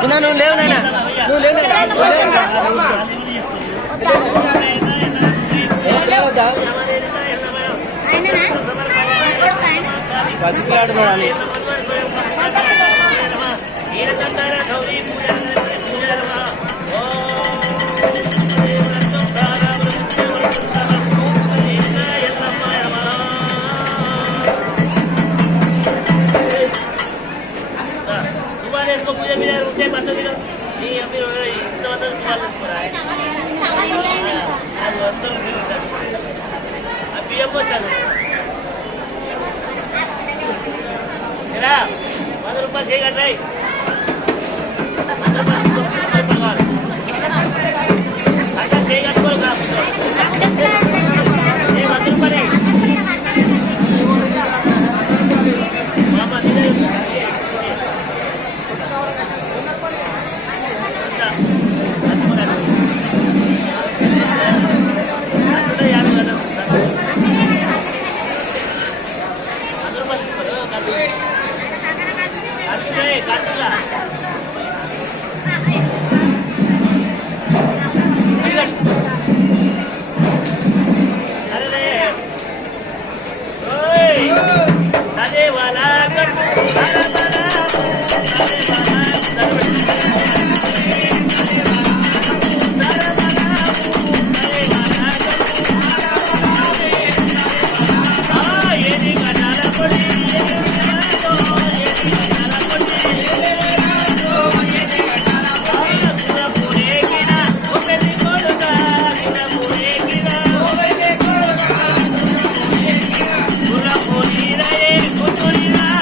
చిన్న నువ్వు లేవు నాయన నువ్వు లేవు పసికి ఆడుకోవాలి पूजा भी उठे माता भी नहीं अभी इतना मतलब तुम्हारा रहा है अभी अब बस मेरा ₹100 से घट रही से घट बोल का Holy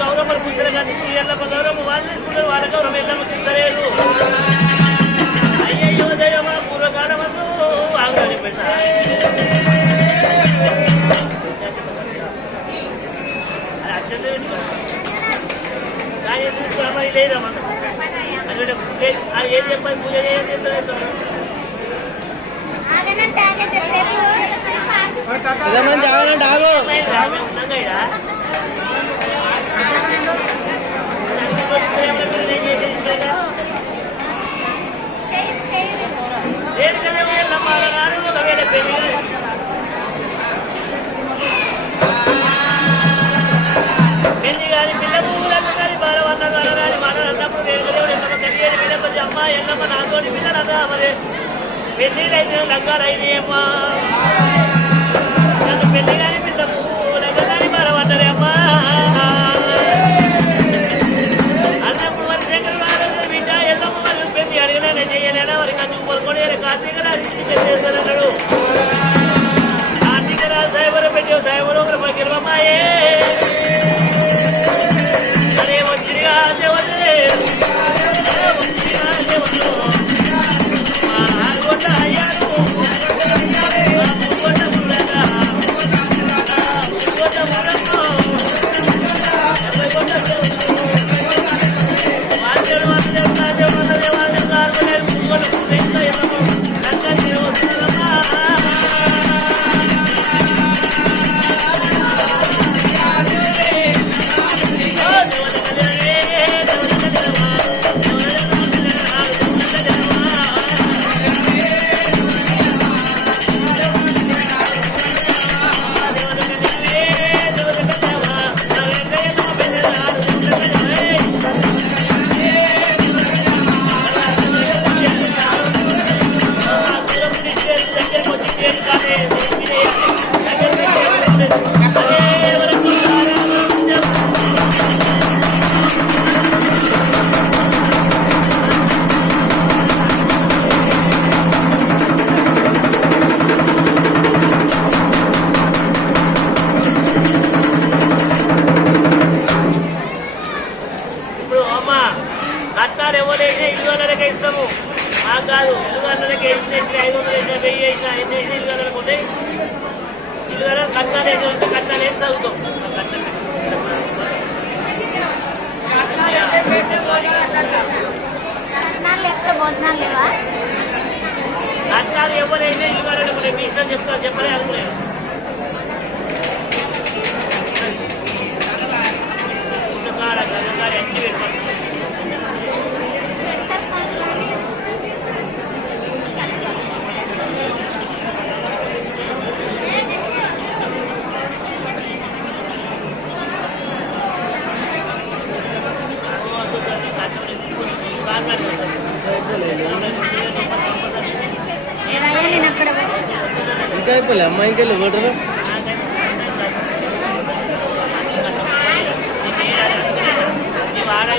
గౌరవం పుస్తకం కానీ ఎల్లమ్మ గౌరవం వాళ్ళు తీసుకుంటారు వాళ్ళ గౌరవం ఎల్లమ్మకి ఇస్తలేదు అయ్యయ్యో దైవమ పూర్వకాలం అందు ఆగ్రహం పెట్టా అది కానీ తీసుకురామని లేదమ్మా అది ఏం చెప్పాలి పూజ ఏం చెప్తారు ఇదమ్మని జాగాలంటే ఆగు పెళ్లి కానీ పిల్ల పువ్వులు కానీ బాలవన్నారు అనరాని మాటలు అన్నప్పుడు దేవుడు ఎల్లమ్మ కలిగేది వెళ్ళి అమ్మ ఎల్లమ్మ నాతోటి పిల్లలు అదా మరి పెళ్లి అయితే లంగాలు అయినాయమ్మా నన్ను పెళ్లి కానీ పిల్ల పువ్వులు కానీ బాలవన్నారే అమ్మా అన్నప్పుడు మరి శంకర్ వారు బిడ్డ ఎల్లమ్మ మరి పెళ్లి అడిగినా నేను చేయలేనా మరి కంచు కోరుకొని కార్తీక రాజు చేస్తానన్నాడు కార్తీక రాజు సాయిబరం పెట్టావు సాయిబరం ఒకరు పగిలమ్మాయే అరే వచ్చిరిగా దేవతే వచ్చిరిగా దేవతలు ఆరుగొండ అయ్యారు ముగ్గొండ ముళ్ళగా ముగ్గొండ ముళ్ళమ్మ 70 వాద్యుడు వాద్యుడు నాట్యమన్న దేవాలయం ఆరుగొండ ముగ్గొండ ముళ్ళ రంగని వస్తున్నారమ్మా కట్టాలు ఎవరైతే 200 ఇస్తాము మాకు కాదు 200 వేసిన 500 వేసిన 1000 వేసిన ఎన్ని వేసిన 200 పోతాయి 200 కట్టాలు వేసి చదువుతాం కట్టాలు ఎవరైతే 200 పోతాయి మీ ఇష్టం చెప్తాను చెప్పలే అనుకున్నాను అన్ని పెడతాను ఇంకా అయిపోలే అమ్మ ఇంకెళ్ళి ఓటరు ఆడ